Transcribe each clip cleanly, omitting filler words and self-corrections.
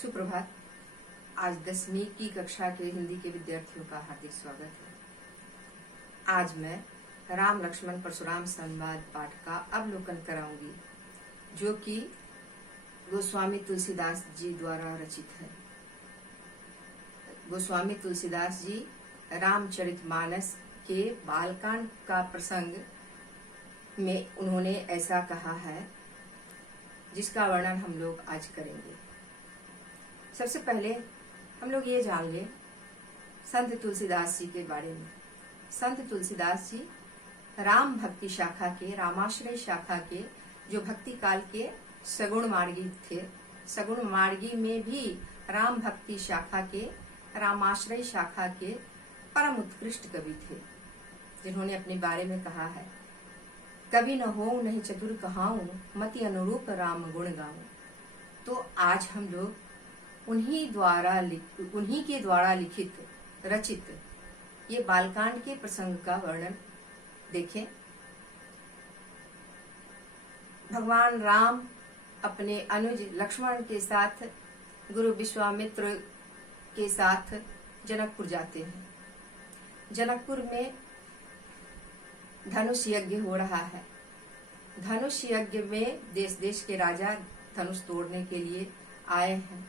सुप्रभात। आज 10वीं की कक्षा के हिंदी के विद्यार्थियों का हार्दिक स्वागत है। आज मैं राम लक्ष्मण परशुराम संवाद पाठ का अवलोकन कराऊंगी, जो कि गोस्वामी तुलसीदास जी द्वारा रचित है। गोस्वामी तुलसीदास जी रामचरितमानस के बालकांड का प्रसंग में उन्होंने ऐसा कहा है, जिसका वर्णन हम लोग आज करेंगे। सबसे पहले हम लोग ये जान लें संत तुलसीदास जी के बारे में। संत तुलसीदास जी राम भक्ति शाखा के, रामाश्रय शाखा के, जो भक्ति काल के सगुण मार्गी थे। सगुण मार्गी में भी राम भक्ति शाखा के, रामाश्रय शाखा के परम उत्कृष्ट कवि थे, जिन्होंने अपने बारे में कहा है, कवि न हो नहीं चतुर कहाऊं, मति अनुरूप राम गुण गाऊं। तो आज हम लोग उन्हीं के द्वारा लिखित रचित ये बालकांड के प्रसंग का वर्णन देखें। भगवान राम अपने अनुज लक्ष्मण के साथ गुरु विश्वामित्र के साथ जनकपुर जाते हैं। जनकपुर में धनुष यज्ञ हो रहा है। धनुष यज्ञ में देश देश के राजा धनुष तोड़ने के लिए आए हैं।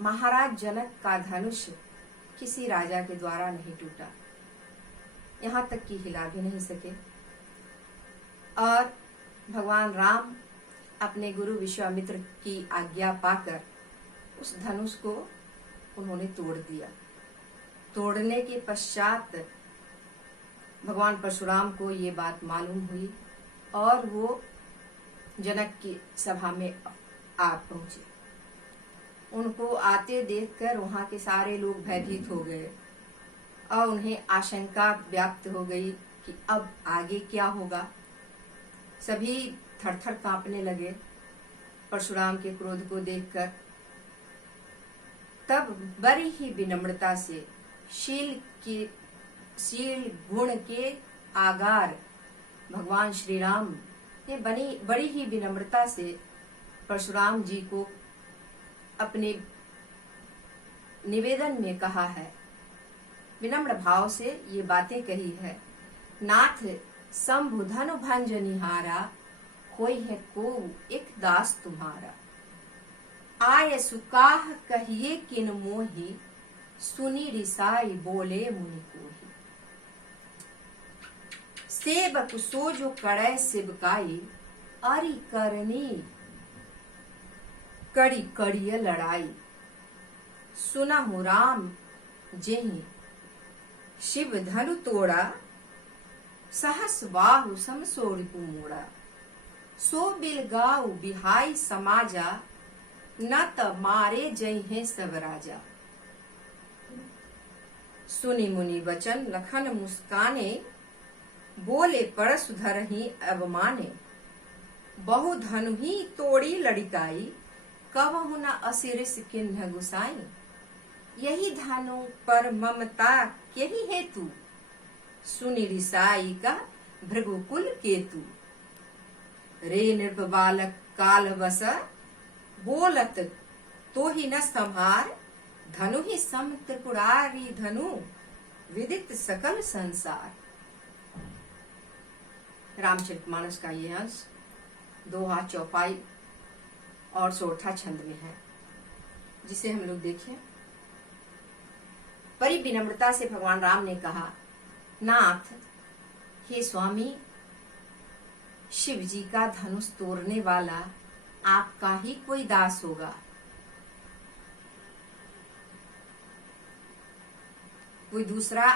महाराज जनक का धनुष किसी राजा के द्वारा नहीं टूटा, यहाँ तक कि हिला भी नहीं सके। और भगवान राम अपने गुरु विश्वामित्र की आज्ञा पाकर उस धनुष को उन्होंने तोड़ दिया। तोड़ने के पश्चात भगवान परशुराम को ये बात मालूम हुई और वो जनक की सभा में आ पहुंचे। उनको आते देखकर वहां के सारे लोग भयभीत हो गए और उन्हें आशंका व्याप्त हो गई कि अब आगे क्या होगा। सभी थरथर कांपने लगे परशुराम के क्रोध को देखकर। तब बड़ी ही विनम्रता से शील गुण के आगार भगवान श्री राम ने बड़ी ही विनम्रता से परशुराम जी को अपने निवेदन में कहा है, विनम्र भाव से ये बातें कही है। नाथ शंभु धनु भंज निहारा, कोई है को एक दास तुम्हारा। आय सुकाह कहिए किन मोही, सुनी रिसाई बोले मुनि कोही। सेवक सो जो कड़ै सिबकाई, अरि करनी कड़ी कड़िय लड़ाई। सुना हूँ राम जेहि शिव धनु तोड़ा, सहस बाहु समसोर मोड़ा। सो बिल गाऊ बिहाई समाजा, न त मारे जय सब राजा। सुनि मुनि वचन लखन मुस्काने, बोले परसुधर ही अवमाने। बहु धनु ही तोड़ी लड़िकाई, कबहु न असिरिस किन्ह गुसाई। यही धनु पर ममता यही हेतु, सुनि रिसाई का भृगुकुल केतु। रे नृप बालक काल बस, बोलत तो ही न संहार। धनु ही सम त्रिपुरारी धनु, विदित सकल संसार। रामचरितमानस का ये अंश दोहा, चौपाई और सोरठा छंद में है, जिसे हम लोग देखें। बड़ी विनम्रता से भगवान राम ने कहा, नाथ हे स्वामी, शिव जी का धनुष तोड़ने वाला आपका ही कोई दास होगा। कोई दूसरा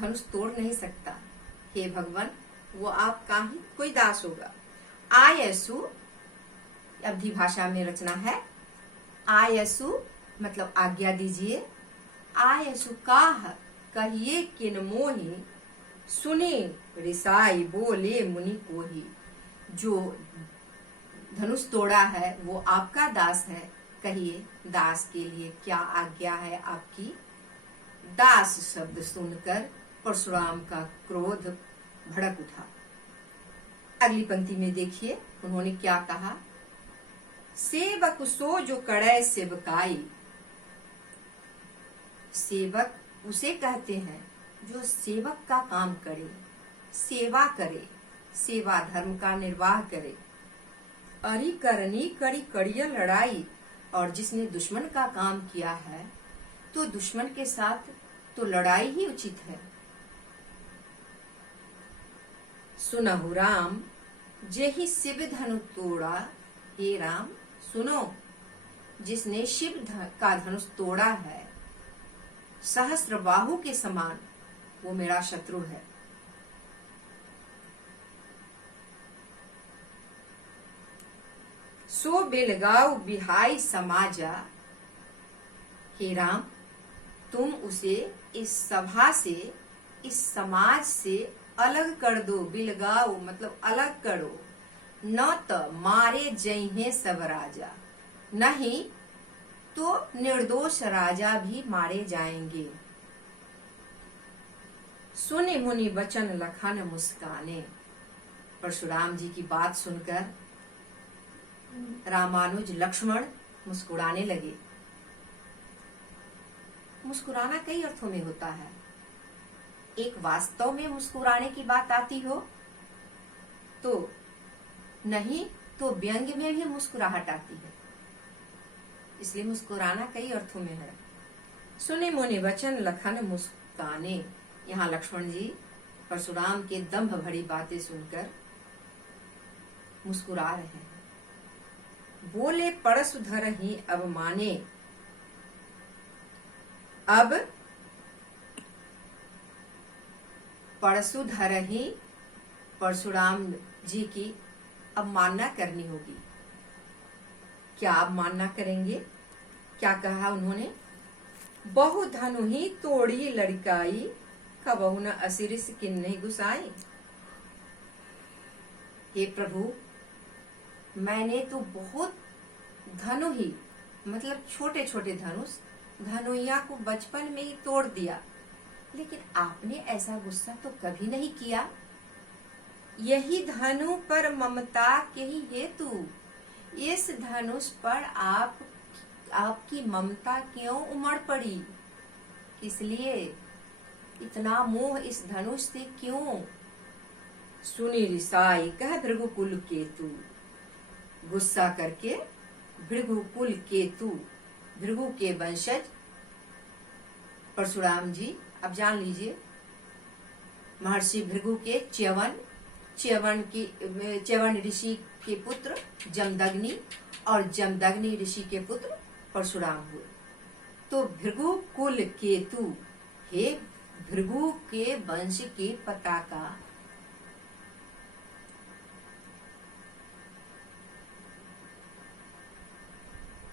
धनुष तोड़ नहीं सकता। हे भगवान, वो आपका ही कोई दास होगा। आयसु अवधी भाषा में रचना है। आयसु मतलब आज्ञा दीजिए। आयसु काह कहिए किन मोहि, सुने रिसाई बोले मुनि कोही। जो धनुष तोड़ा है वो आपका दास है, कहिए दास के लिए क्या आज्ञा है आपकी। दास शब्द सुनकर परशुराम का क्रोध भड़क उठा। अगली पंक्ति में देखिए उन्होंने क्या कहा। सेवक सो जो कड़े सेवकाई। सेवक उसे कहते हैं जो सेवक का काम करे, सेवा करे, सेवा धर्म का निर्वाह करे। अरी करनी कड़ी कड़िया लड़ाई। और जिसने दुश्मन का काम किया है तो दुश्मन के साथ तो लड़ाई ही उचित है। सुनहु राम जेहि शिव धनु तोड़ा। हे राम सुनो, जिसने शिव का धनुष तोड़ा है, सहस्त्र बाहु के समान, वो मेरा शत्रु है। सो बेलगाव बिहाई समाजा। हे राम तुम उसे इस सभा से, इस समाज से अलग कर दो। बिलगाव मतलब अलग करो। न तो मारे जइहे सब राजा, नहीं तो निर्दोष राजा भी मारे जाएंगे। सुने मुनि वचन लखन मुस्काने। परशुराम जी की बात सुनकर रामानुज लक्ष्मण मुस्कुराने लगे। मुस्कुराना कई अर्थों में होता है। एक वास्तव में मुस्कुराने की बात आती हो तो, नहीं तो व्यंग्य में भी मुस्कुराहट आती है। इसलिए मुस्कुराना कई अर्थों में है। सुने मुनि वचन लखन मुस्काने। यहाँ लक्ष्मण जी परशुराम के दंभ भरी बातें सुनकर मुस्कुरा रहे हैं। बोले परशुधर ही अब माने। अब परशुधर ही परशुराम जी की अब मानना करनी होगी। क्या आप मानना करेंगे? क्या कहा उन्होंने? बहु धनु ही तोड़ी लड़काई, कबहु न असिरिस किन्ने गुसाई। हे प्रभु, मैंने तो बहुत धनु ही मतलब छोटे छोटे धनुष, धनुइया को बचपन में ही तोड़ दिया, लेकिन आपने ऐसा गुस्सा तो कभी नहीं किया। यही धनु पर ममता के ही हेतु, इस धनुष पर आपकी ममता क्यों उमड़ पड़ी? इसलिए इतना मोह इस धनुष से क्यों? सुनी रिसाई कह भृगुकुल केतु। गुस्सा करके भृगुकुल केतु, भृगु के वंशज परशुराम जी, अब जान लीजिए महर्षि भृगु के च्यवन ऋषि के पुत्र जमदग्नि और जमदग्नि ऋषि के पुत्र परशुराम हुए। तो भृगु कुल केतु, हे भृगु के वंश के पताका,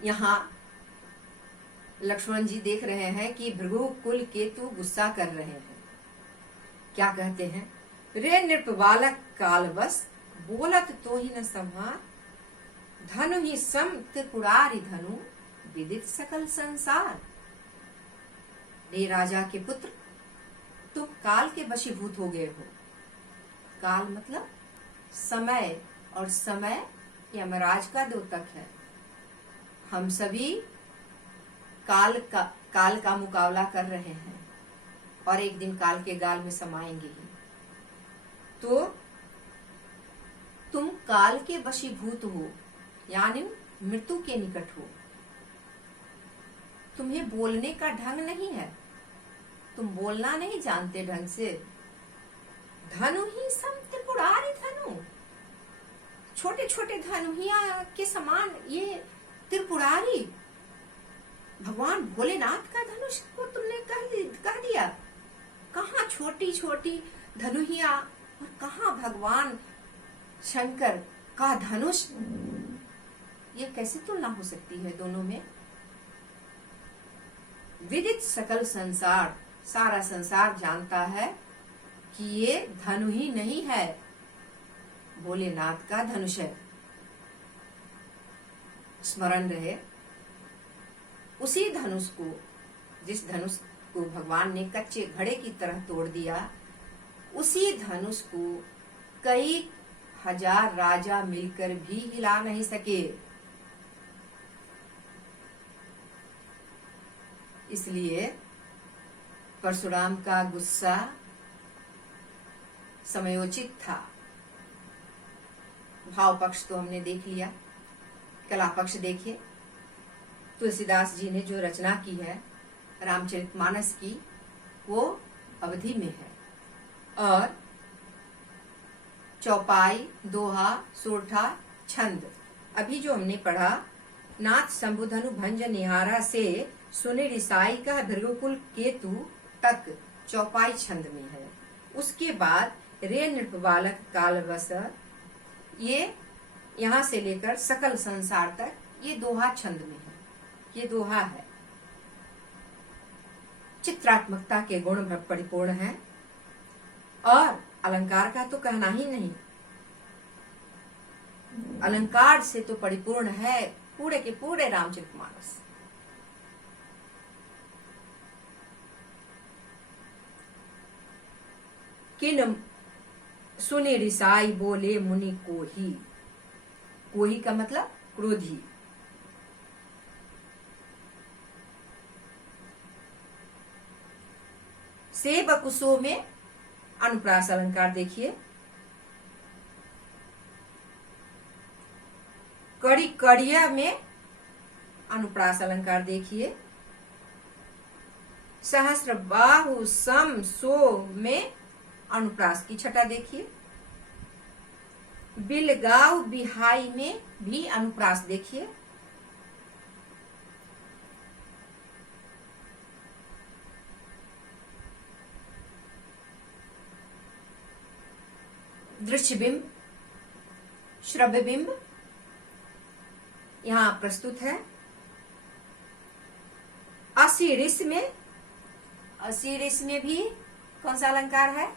यहाँ लक्ष्मण जी देख रहे हैं कि भृगु कुल केतु गुस्सा कर रहे हैं। क्या कहते हैं? रे नृप बालक कालवश, बोलत तो ही न संहार। धनु ही सम त्रिपुरारी धनु, विदित सकल संसार। रे राजा के पुत्र, तुम काल के वशीभूत हो गए हो। काल मतलब समय, और समय यमराज का द्योतक है। हम सभी काल का मुकाबला कर रहे हैं और एक दिन काल के गाल में समाएंगे ही। तो तुम काल के वशीभूत हो, यानी मृत्यु के निकट हो। तुम्हें बोलने का ढंग नहीं है, तुम बोलना नहीं जानते ढंग से। धनु ही सम त्रिपुरारी धनु, छोटे छोटे धनुहिया के समान ये त्रिपुरारी भगवान भोलेनाथ का धनुष को तुमने कह दिया। कहाँ छोटी छोटी धनुहिया और कहाँ भगवान शंकर का धनुष? ये कैसे तुलना हो सकती है दोनों में? विदित सकल संसार, सारा संसार जानता है कि ये धनु ही नहीं है, भोलेनाथ का धनुष है। स्मरण रहे, उसी धनुष को, जिस धनुष को भगवान ने कच्चे घड़े की तरह तोड़ दिया, उसी धनुष को कई हजार राजा मिलकर भी हिला नहीं सके। इसलिए परशुराम का गुस्सा समयोचित था। भाव पक्ष तो हमने देख लिया, कला पक्ष देखिए। तुलसीदास जी ने जो रचना की है रामचरितमानस की, वो अवधि में है और चौपाई, दोहा, सोरठा, छंद, अभी जो हमने पढ़ा, नाथ शंभुधनु भंज निहारा से सुने रिसाई का भृगुकुल केतु तक चौपाई छंद में है। उसके बाद रे नृप बालक कालवस, ये यहाँ से लेकर सकल संसार तक ये दोहा छंद में है। ये दोहा है, चित्रात्मकता के गुण परिपूर्ण है और अलंकार का तो कहना ही नहीं, अलंकार से तो परिपूर्ण है पूरे के पूरे रामचरितमानस। किन सुने रिसाई बोले मुनि कोही, कोही का मतलब क्रोधी। सेब कुसो में अनुप्रास अलंकार देखिए, कड़ी कड़िया में अनुप्रास अलंकार देखिए, सहस्र बाहु सम सो में अनुप्रास की छटा देखिए, बिलगाव बिहाई में भी अनुप्रास देखिए, दृश्यबिंब, श्रव्यबिंब यहाँ प्रस्तुत है। असीरिस में भी कौन सा अलंकार है?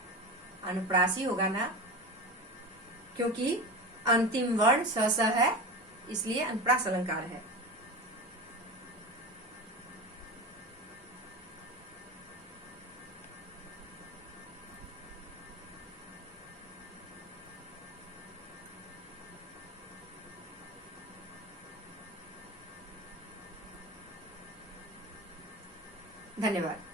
अनुप्रास ही होगा ना, क्योंकि अंतिम वर्ण स स है, इसलिए अनुप्रास अलंकार है। धन्यवाद।